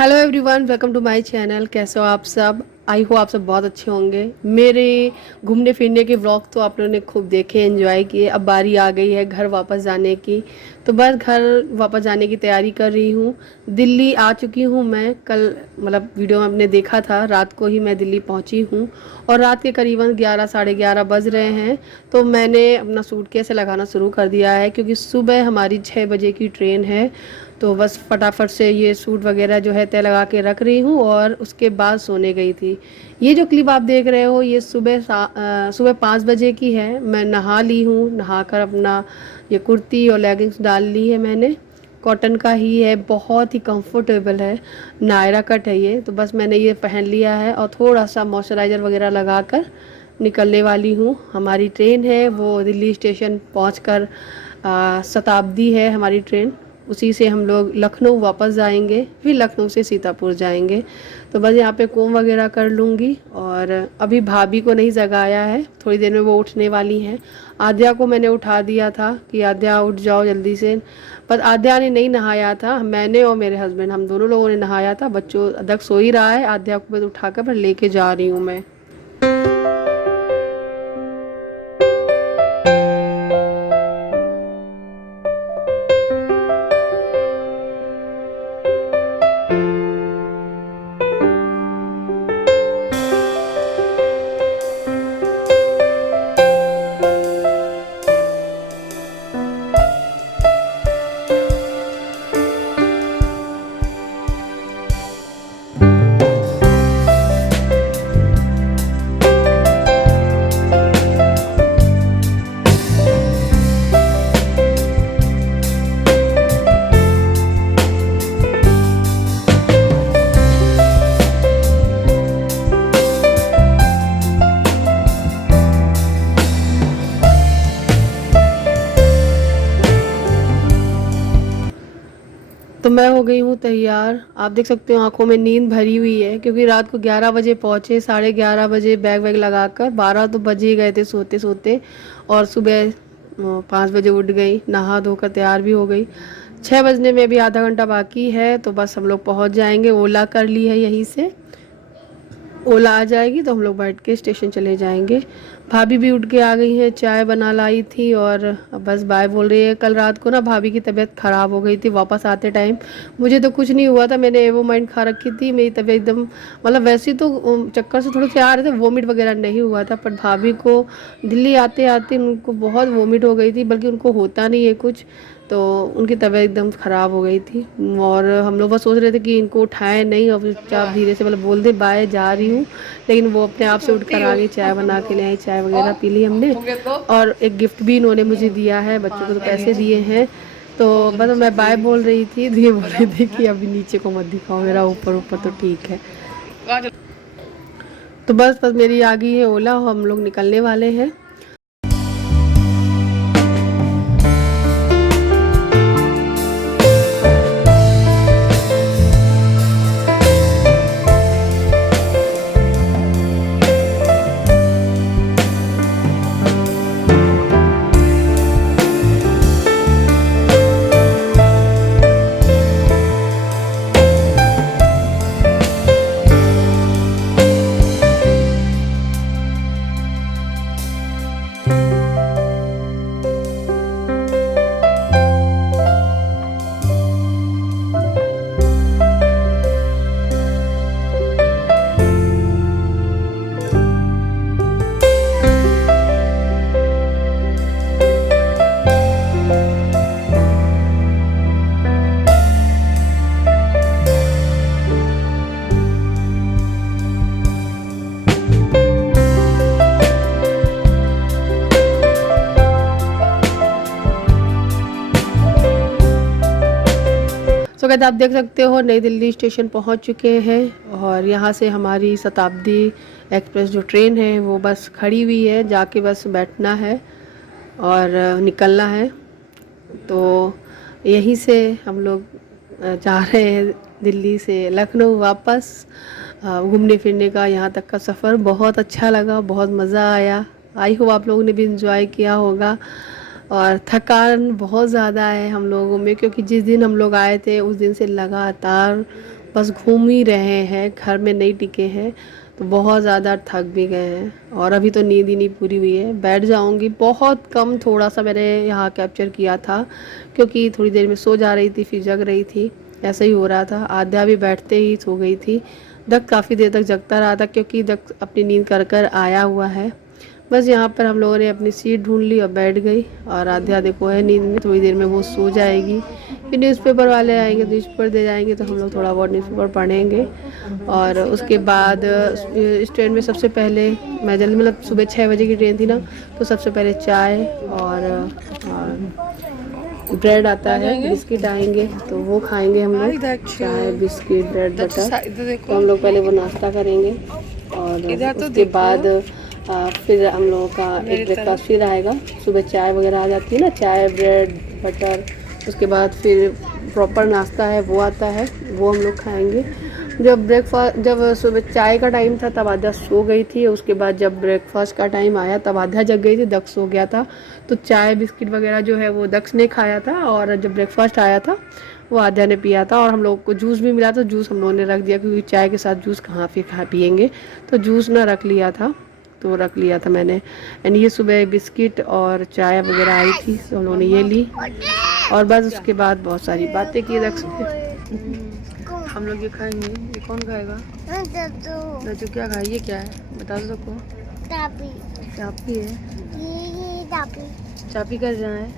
Hello everyone, welcome to my channel. कैसे हो आप सब? आई हो आप सब बहुत अच्छे होंगे। मेरे घूमने फिरने के व्लॉग तो आप लोगों ने खूब देखे, एंजॉय किए। अब बारी आ गई है घर वापस जाने की, तो बस घर वापस जाने की तैयारी कर रही हूँ। दिल्ली आ चुकी हूँ मैं कल, मतलब वीडियो में आपने देखा था, रात को ही मैं दिल्ली पहुँची हूँ और रात के करीबन 11 साढ़े 11 बज रहे हैं। तो मैंने अपना सूटकेस लगाना शुरू कर दिया है क्योंकि सुबह हमारी 6 बजे की ट्रेन है। तो बस फटाफट से ये सूट वगैरह जो है तय लगा के रख रही हूँ और उसके बाद सोने गई थी। ये जो क्लिप आप देख रहे हो ये सुबह 5 बजे की है। मैं नहा ली हूँ, नहाकर अपना ये कुर्ती और लेगिंग्स डाल ली है मैंने। कॉटन का ही है, बहुत ही कंफर्टेबल है, नायरा कट है ये। तो बस मैंने ये पहन लिया है और थोड़ा सा मॉइस्चराइज़र वगैरह लगाकर निकलने वाली हूँ। हमारी ट्रेन है वो दिल्ली स्टेशन पहुँचकर शताब्दी है हमारी ट्रेन, उसी से हम लोग लखनऊ वापस जाएंगे, फिर लखनऊ से सीतापुर जाएंगे। तो बस यहाँ पे कोम वगैरह कर लूँगी। और अभी भाभी को नहीं जगाया है, थोड़ी देर में वो उठने वाली हैं। आद्या को मैंने उठा दिया था कि आद्या उठ जाओ जल्दी से, पर आद्या ने नहीं नहाया था। मैंने और मेरे हस्बैंड हम दोनों लोगों ने नहाया था। बच्चों अदक सो ही रहा है, आद्या को मैं उठाकर फिर लेके जा रही हूँ मैं। तो मैं हो गई हूँ तैयार। आप देख सकते हो आंखों में नींद भरी हुई है क्योंकि रात को 11 बजे पहुँचे, साढ़े 11 बजे बैग वैग लगाकर 12 तो बज ही गए थे सोते सोते। और सुबह 5 बजे उठ गई, नहा धोकर तैयार भी हो गई। 6 बजने में भी आधा घंटा बाकी है, तो बस हम लोग पहुँच जाएंगे। ओला कर ली है यहीं से, ओला आ जाएगी तो हम लोग बैठ के स्टेशन चले जाएंगे। भाभी भी उठ के आ गई हैं, चाय बना लाई थी और अब बस बाय बोल रही है। कल रात को ना भाभी की तबीयत ख़राब हो गई थी वापस आते टाइम। मुझे तो कुछ नहीं हुआ था, मैंने एवोमाइड खा रखी थी। मेरी तबीयत एकदम, मतलब वैसे तो चक्कर से थोड़े से आ रहे थे, वोमिट वगैरह नहीं हुआ था। पर भाभी को दिल्ली आते आते उनको बहुत वोमिट हो गई थी, बल्कि उनको होता नहीं है कुछ, तो उनकी तबीयत एकदम ख़राब हो गई थी। और हम लोग बस सोच रहे थे कि इनको उठाएं नहीं और चुपचाप धीरे से मतलब बोल दे बाय जा रही हूँ, लेकिन वो अपने आप से उठकर आ गई। चाय बना के ले आई, चाय वगैरह पी ली हमने। और एक गिफ्ट भी इन्होंने मुझे दिया है, बच्चों को तो पैसे दिए हैं। तो बस मैं बाय बोल रही थी तो ये बोल रही थी कि अभी नीचे को मत दिखाओ मेरा, ऊपर ऊपर तो ठीक है। तो बस मेरी आ गई है ओला, हम लोग निकलने वाले हैं। तो कहते आप देख सकते हो नई दिल्ली स्टेशन पहुंच चुके हैं और यहाँ से हमारी शताब्दी एक्सप्रेस जो ट्रेन है वो बस खड़ी हुई है, जाके बस बैठना है और निकलना है। तो यहीं से हम लोग जा रहे हैं दिल्ली से लखनऊ वापस। घूमने फिरने का यहाँ तक का सफ़र बहुत अच्छा लगा, बहुत मज़ा आया। आई होप आप लोगों ने भी इंजॉय किया होगा। और थकान बहुत ज़्यादा है हम लोगों में, क्योंकि जिस दिन हम लोग आए थे उस दिन से लगातार बस घूम ही रहे हैं, घर में नहीं टिके हैं। तो बहुत ज़्यादा थक भी गए हैं और अभी तो नींद ही नहीं पूरी हुई है। बैठ जाऊंगी, बहुत कम थोड़ा सा मैंने यहाँ कैप्चर किया था क्योंकि थोड़ी देर में सो जा रही थी फिर जग रही थी, ऐसा ही हो रहा था। आद्या भी बैठते ही सो गई थी। दक्ष काफ़ी देर तक जगता रहा था क्योंकि दक्ष अपनी नींद कर कर आया हुआ है। बस यहाँ पर हम लोगों ने अपनी सीट ढूंढ ली और बैठ गई। और आध्या देखो है नींद में, थोड़ी देर में वो सो जाएगी। फिर न्यूज़पेपर वाले आएंगे, न्यूज़पेपर दे जाएंगे तो हम लोग थोड़ा बहुत न्यूज़पेपर पढ़ेंगे। और उसके बाद इस ट्रेन में सबसे पहले मैं जल्दी, मतलब सुबह 6 बजे की ट्रेन थी ना, तो सबसे पहले चाय और ब्रेड आता है, बिस्किट आएंगे तो वो खाएंगे हम लोग। चाय बिस्किट ब्रेड बटर, तो हम लोग पहले वो नाश्ता करेंगे। और उसके बाद फिर हम लोगों का एक ब्रेकफास्ट फिर आएगा। सुबह चाय वगैरह आ जाती है ना, चाय ब्रेड बटर। उसके बाद फिर प्रॉपर नाश्ता है वो आता है, वो हम लोग खाएंगे। जब सुबह चाय का टाइम था तब आधा सो गई थी। उसके बाद जब ब्रेकफास्ट का टाइम आया तब आधा जग गई थी, दक्ष सो गया था। तो चाय बिस्किट वगैरह जो है वो दक्ष ने खाया था और जब ब्रेकफास्ट आया था वो आध्या ने पिया था। और हम लोग को जूस भी मिला था, जूस हम लोगों ने रख दिया क्योंकि चाय के साथ जूस कहाँ फिर पियेंगे, तो जूस ना रख लिया था, तो रख लिया था मैंने। एंड ये सुबह बिस्किट और चाय वगैरह आई थी तो हम लोगों ने ये ली। और बस उसके बाद बहुत सारी बातें की दक्ष ने। हम लोग ये खाएंगे, ये कौन खाएगा? तो क्या खाए, ये क्या है बता दो सबको। चापी है, चापी कर रहा है,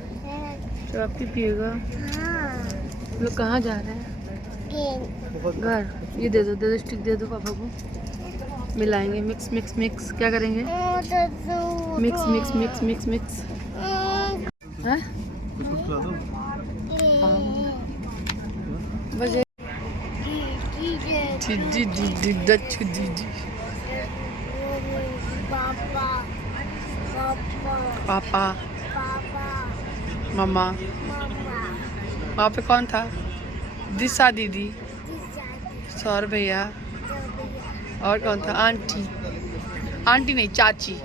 चापी पिएगा। हम लोग कहाँ जा रहे हैं? घर। ये दे दो स्टिक दे दो पापा को, मिलाएंगे। मिक्स मिक्स मिक्स क्या करेंगे? Mix mix mix mix mix है। बजे पापा मम्मा। वहाँ पे कौन था? दिशा दीदी, सौर भैया, और कौन था? आंटी, आंटी नहीं चाची,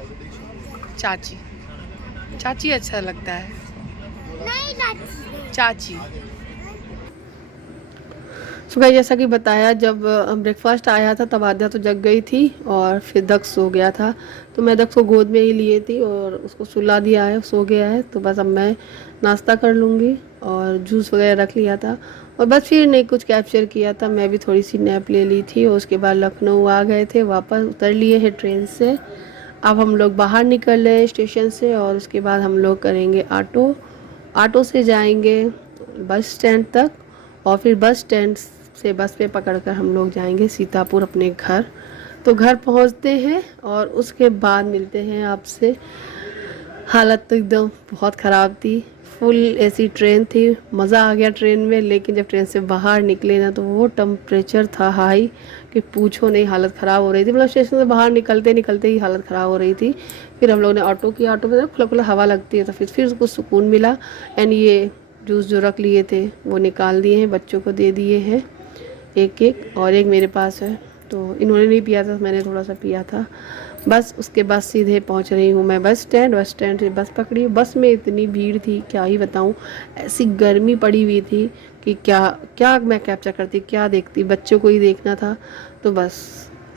चाची, चाची अच्छा लगता है, चाची। सुबह जैसा कि बताया, जब ब्रेकफास्ट आया था तब आद्या तो जग गई थी और फिर दक्ष सो गया था। तो मैं दक्ष को गोद में ही लिए थी और उसको सुला दिया है, सो गया है। तो बस अब मैं नाश्ता कर लूँगी और जूस वगैरह रख लिया था और बस फिर नहीं कुछ कैप्चर किया था। मैं भी थोड़ी सी नैप ले ली थी और उसके बाद लखनऊ आ गए थे, वापस उतर लिए हैं ट्रेन से। अब हम लोग बाहर निकल रहे हैं स्टेशन से और उसके बाद हम लोग करेंगे ऑटो से जाएंगे बस स्टैंड तक और फिर बस स्टैंड से बस पे पकड़कर हम लोग जाएंगे सीतापुर अपने घर। तो घर पहुंचते हैं और उसके बाद मिलते हैं आपसे। हालत तो एकदम बहुत ख़राब थी, फुल एसी ट्रेन थी, मज़ा आ गया ट्रेन में। लेकिन जब ट्रेन से बाहर निकले ना तो वो टेम्परेचर था हाई कि पूछो नहीं, हालत ख़राब हो रही थी। मतलब स्टेशन से बाहर निकलते निकलते ही हालत ख़राब हो रही थी। फिर हम लोग ने ऑटो किया, ऑटो में खुला खुला हवा लगती है तो फिर उसको सुकून मिला। एंड ये जूस जो रख लिए थे वो निकाल दिए हैं, बच्चों को दे दिए हैं एक एक, और एक मेरे पास है। तो इन्होंने नहीं पिया था, मैंने थोड़ा सा पिया था। बस उसके बाद सीधे पहुंच रही हूँ मैं बस स्टैंड से बस पकड़ी। बस में इतनी भीड़ थी क्या ही बताऊँ, ऐसी गर्मी पड़ी हुई थी कि क्या क्या मैं कैप्चर करती, क्या देखती, बच्चों को ही देखना था। तो बस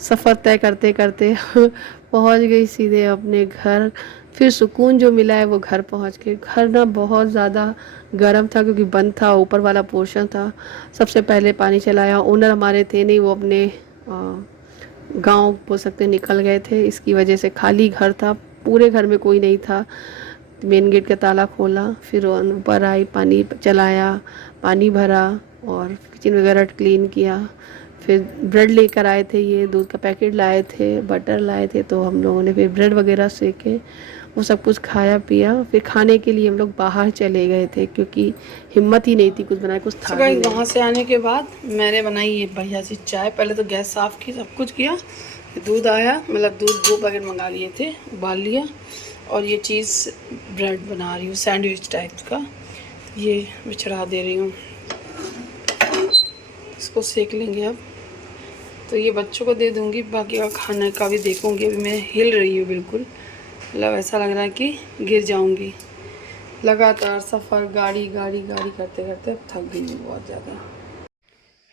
सफ़र तय करते करते पहुंच गई सीधे अपने घर। फिर सुकून जो मिला है वो घर पहुंच के। घर ना बहुत ज़्यादा गर्म था क्योंकि बंद था, ऊपर वाला पोर्शन था। सबसे पहले पानी चलाया, ओनर हमारे थे नहीं, वो अपने गांव बोल सकते निकल गए थे। इसकी वजह से खाली घर था, पूरे घर में कोई नहीं था। मेन गेट का ताला खोला, फिर ऊपर आई, पानी चलाया, पानी भरा और किचन वगैरह क्लीन किया। फिर ब्रेड लेकर आए थे, ये दूध का पैकेट लाए थे, बटर लाए थे, तो हम लोगों ने फिर ब्रेड वगैरह सेके, वो सब कुछ खाया पिया। फिर खाने के लिए हम लोग बाहर चले गए थे क्योंकि हिम्मत ही नहीं थी कुछ बनाए, कुछ था नहीं। वहाँ से आने के बाद मैंने बनाई ये बढ़िया सी चाय। पहले तो गैस साफ़ की, सब कुछ किया, दूध आया, मतलब दूध 2 पैकेट मंगा लिए थे, उबाल लिया। और ये चीज़ ब्रेड बना रही हूँ सैंडविच टाइप का, ये मैं चढ़ा दे रही हूँ, इसको सेक लेंगे अब। तो ये बच्चों को दे दूँगी, बाकी का खाने का भी देखूँगी। अभी मैं हिल रही हूँ बिल्कुल, मतलब ऐसा लग रहा है कि गिर जाऊँगी। लगातार सफ़र गाड़ी गाड़ी गाड़ी करते करते अब थक गई हूँ बहुत ज़्यादा।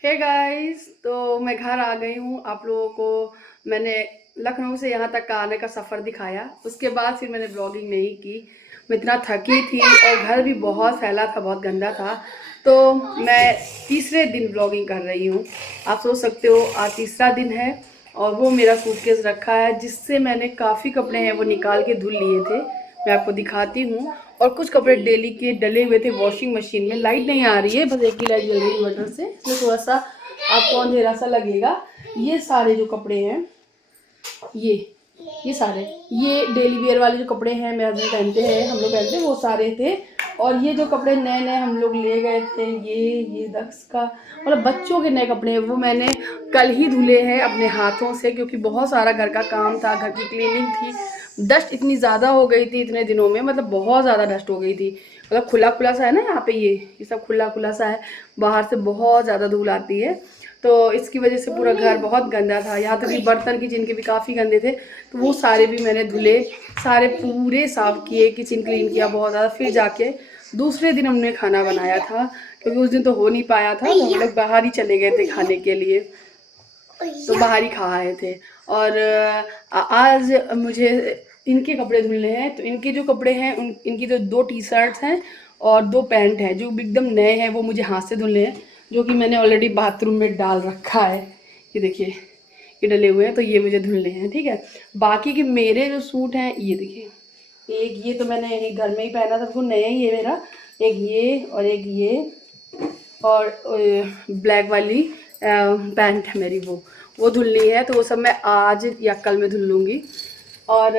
हे गाइस, तो मैं घर आ गई हूँ। आप लोगों को मैंने लखनऊ से यहाँ तक का आने का सफ़र दिखाया, उसके बाद फिर मैंने ब्लॉगिंग नहीं की। मैं इतना थकी थी और घर भी बहुत फैला था, बहुत गंदा था। तो मैं तीसरे दिन ब्लॉगिंग कर रही हूँ। आप सोच सकते हो आज तीसरा दिन है और वो मेरा सूटकेस रखा है जिससे मैंने काफ़ी कपड़े हैं वो निकाल के धुल लिए थे। मैं आपको दिखाती हूँ। और कुछ कपड़े डेली के डले हुए थे वॉशिंग मशीन में। लाइट नहीं आ रही है, बस एक ही लाइट जल रही है इन्वर्टर से, इसमें थोड़ा सा आपको अंधेरा सा लगेगा। ये सारे जो कपड़े हैं, ये सारे ये डेली वेयर वाले जो कपड़े हैं मेरे हस्बैंड पहनते हैं, हम लोग पहनते हैं, वो सारे थे। और ये जो कपड़े नए नए हम लोग ले गए थे, ये दक्ष का मतलब बच्चों के नए कपड़े हैं, वो मैंने कल ही धुले हैं अपने हाथों से, क्योंकि बहुत सारा घर का काम था, घर की क्लीनिंग थी। डस्ट इतनी ज़्यादा हो गई थी इतने दिनों में, मतलब बहुत ज़्यादा डस्ट हो गई थी। मतलब खुला खुला सा है ना यहाँ पे, ये सब खुला खुला सा है, बाहर से बहुत ज़्यादा धूल आती है। तो इसकी वजह से पूरा घर बहुत गंदा था, यहाँ तक कि बर्तन किचन के भी काफ़ी गंदे थे। तो वो सारे भी मैंने धुले, सारे पूरे साफ़ किए, किचन क्लीन किया बहुत ज़्यादा। फिर जाके दूसरे दिन हमने खाना बनाया था, क्योंकि उस दिन तो हो नहीं पाया था, तो हम लोग बाहर ही चले गए थे खाने के लिए, तो बाहर ही खा आए थे। और आज मुझे इनके कपड़े धुलने हैं। तो इनके जो कपड़े हैं इनकी तो 2 टी शर्ट्स हैं और 2 पैंट हैं जो एकदम नए हैं, वो मुझे हाथ से धुलने हैं, जो कि मैंने ऑलरेडी बाथरूम में डाल रखा है। ये देखिए, ये डले हुए हैं, तो ये मुझे धुलने हैं, ठीक है। बाकी के मेरे जो सूट हैं, ये देखिए, एक ये तो मैंने एक घर में ही पहना था, वो नया ही है मेरा। एक ये और एक ये और ब्लैक वाली पैंट है मेरी, वो धुलनी है। तो वो सब मैं आज या कल में धुल लूँगी, और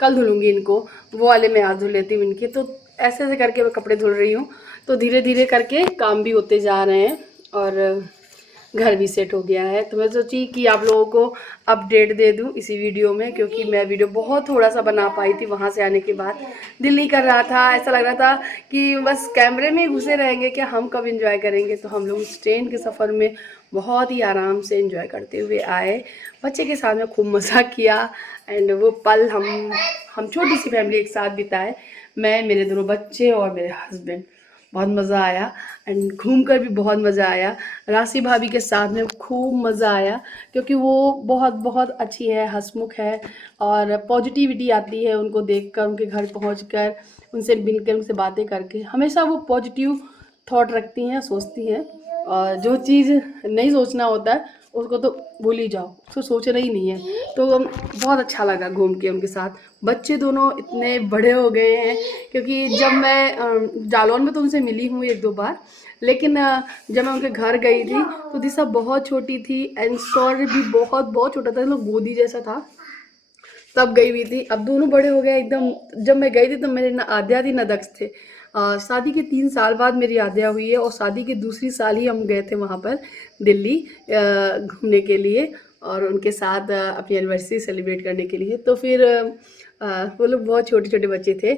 कल धुलूँगी इनको। वो वाले मैं आज धुल लेती हूँ इनके। तो ऐसे ऐसे करके मैं कपड़े धुल रही हूँ। तो धीरे धीरे करके काम भी होते जा रहे हैं और घर भी सेट हो गया है। तो मैं सोची कि आप लोगों को अपडेट दे दूं इसी वीडियो में, क्योंकि मैं वीडियो बहुत थोड़ा सा बना पाई थी वहाँ से आने के बाद। दिल नहीं कर रहा था, ऐसा लग रहा था कि बस कैमरे में घुसे रहेंगे, क्या हम कब एंजॉय करेंगे। तो हम लोग उस ट्रेन के सफ़र में बहुत ही आराम से एंजॉय करते हुए आए, बच्चे के साथ में खूब मज़ा किया। एंड वो पल हम छोटी सी फैमिली एक साथ बिताए, मैं, मेरे दोनों बच्चे और मेरे हस्बैंड। बहुत मज़ा आया एंड घूम कर भी बहुत मज़ा आया। राशि भाभी के साथ में खूब मज़ा आया, क्योंकि वो बहुत बहुत अच्छी है, हंसमुख है और पॉजिटिविटी आती है उनको देखकर, उनके घर पहुंचकर, उनसे मिलकर, उनसे बातें करके। हमेशा वो पॉजिटिव थॉट रखती हैं, सोचती हैं। और जो चीज़ नहीं सोचना होता है उसको तो भूल ही जाओ, उसको सोचना ही नहीं है। तो बहुत अच्छा लगा घूम के उनके साथ। बच्चे दोनों इतने बड़े हो गए हैं, क्योंकि जब मैं जालौन में तो उनसे मिली हूँ 1-2 बार, लेकिन जब मैं उनके घर गई थी तो दिशा बहुत छोटी थी एंड सौर्य भी बहुत बहुत छोटा था, मतलब गोदी जैसा था, तब गई हुई थी। अब दोनों बड़े हो गए एकदम। जब मैं गई थी तो मेरे ना आद्या थी ना दक्ष थे। शादी के 3 साल बाद मेरी आद्या हुई है, और शादी के दूसरी साल ही हम गए थे वहाँ पर दिल्ली घूमने के लिए, और उनके साथ अपनी एनिवर्सरी सेलिब्रेट करने के लिए। तो फिर वो लोग बहुत छोटे छोटे बच्चे थे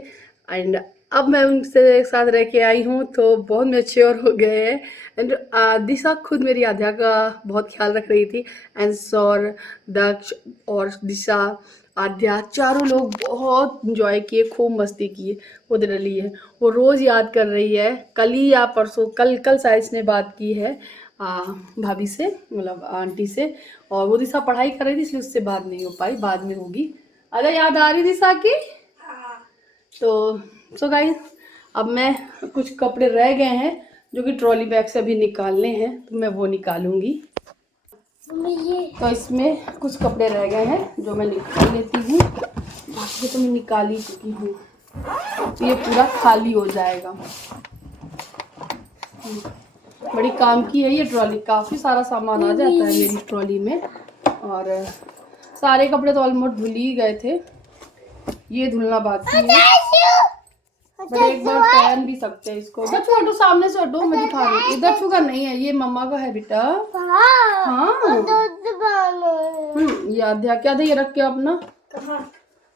एंड अब मैं उनसे साथ रह के आई हूँ तो बहुत मैच्योर हो गए हैं। एंड दिशा खुद मेरी आद्या का बहुत ख्याल रख रही थी, एंड सौर, दक्ष और दिशा, आद्या, चारों लोग बहुत इंजॉय किए, खूब मस्ती किए। वो दिल्ली है, वो रोज़ याद कर रही है। कल ही या परसों, कल शायद इसने बात की है भाभी से, मतलब आंटी से। और वो दिशा पढ़ाई कर रही थी इसलिए उससे बात नहीं हो पाई, बाद में होगी। अरे याद आ रही दिशा की। तो सो गाइस, अब मैं कुछ कपड़े रह गए हैं जो कि ट्रॉली बैग से अभी निकालने हैं, तो मैं वो निकालूंगी। तो इसमें कुछ कपड़े रह गए हैं जो मैं निकाल लेती हूँ, बाकी तो मैं निकाल ही चुकी हूँ। तो ये पूरा खाली हो जाएगा। बड़ी काम की है ये ट्रॉली, काफ़ी सारा सामान आ जाता है मेरी ट्रॉली में। और सारे कपड़े तो ऑलमोस्ट धुल ही गए थे, ये धुलना बाकी है, बट एक बार पहन भी सकते हैं इसको। इधर छोटू, सामने से हटो, मैं दिखा रही हूँ। इधर छुगा नहीं है, ये मम्मा का है बेटा। हाँ ये आध्या क्या था, ये रख के अपना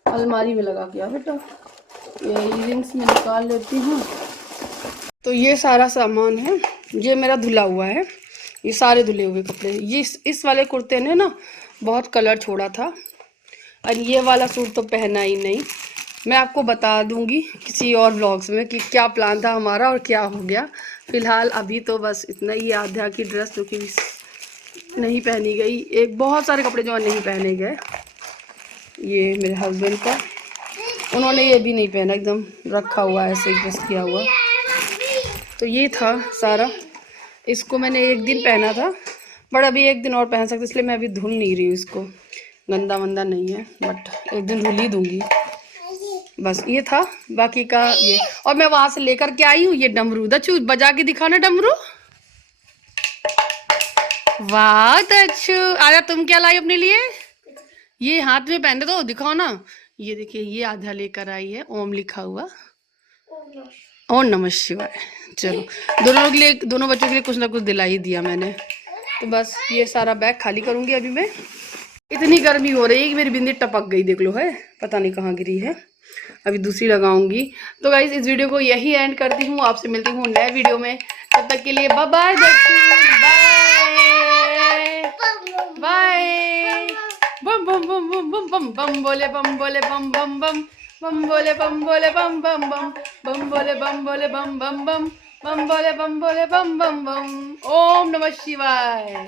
अलमारी में लगा के बेटा। ये इयररिंग्स में निकाल लेती हूँ। तो ये सारा सामान है, ये मेरा धुला हुआ है, ये सारे धुले हुए कपड़े। ये इस वाले कुर्ते ने ना बहुत कलर छोड़ा था, और ये वाला सूट तो पहना ही नहीं। मैं आपको बता दूंगी किसी और व्लॉग्स में कि क्या प्लान था हमारा और क्या हो गया। फिलहाल अभी तो बस इतना ही, आध्या की ड्रेस जो कि नहीं पहनी गई, एक बहुत सारे कपड़े जो नहीं पहने गए, ये मेरे हस्बैंड का, उन्होंने ये भी नहीं पहना, एकदम रखा हुआ है ऐसे ही ड्रेस किया हुआ। तो ये था सारा, इसको मैंने एक दिन पहना था, बट अभी एक दिन और पहन सकते, इसलिए मैं अभी धुल नहीं रही हूँ इसको, गंदा वंदा नहीं है, बट एक दिन धुल ही दूंगी। बस ये था बाकी का ये। और मैं वहां से लेकर के आई हूँ ये डमरू, दच्चू बजा के दिखाना डमरू। वाह दच्चू, आजा तुम क्या लाई अपने लिए? ये हाथ में पहनते तो दिखाओ ना। ये देखिए, ये आधा लेकर आई है, ओम लिखा हुआ, ओम नमः शिवाय। चलो, दोनों के लिए, दोनों बच्चों के लिए कुछ ना कुछ दिला ही दिया मैंने। तो बस ये सारा बैग खाली करूंगी अभी मैं। इतनी गर्मी हो रही है कि मेरी बिंदी टपक गई, देख लो, है पता नहीं कहाँ गिरी है, अभी दूसरी लगाऊंगी। तो गाइज इस वीडियो को यही एंड करती हूँ, आपसे मिलती हूँ नए वीडियो में, तब तक के लिए बाय बाय, बाय। बम बम बम बम बम बम बम बोले, बम बोले, बम बम बम बम बोले, बम बोले, बम बम बम बम बोले, बम बोले, बम बम बम बम बोले, बम बोले, बम बम बम। ओम नमः शिवाय,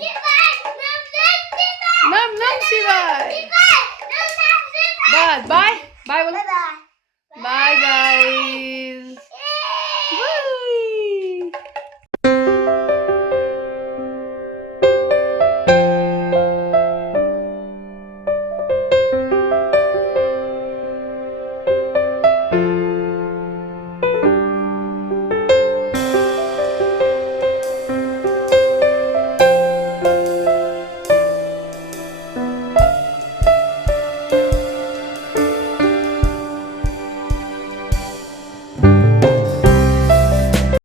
नम नम शिवाय। बाय बाय बाय बोलो, बाय गाइस।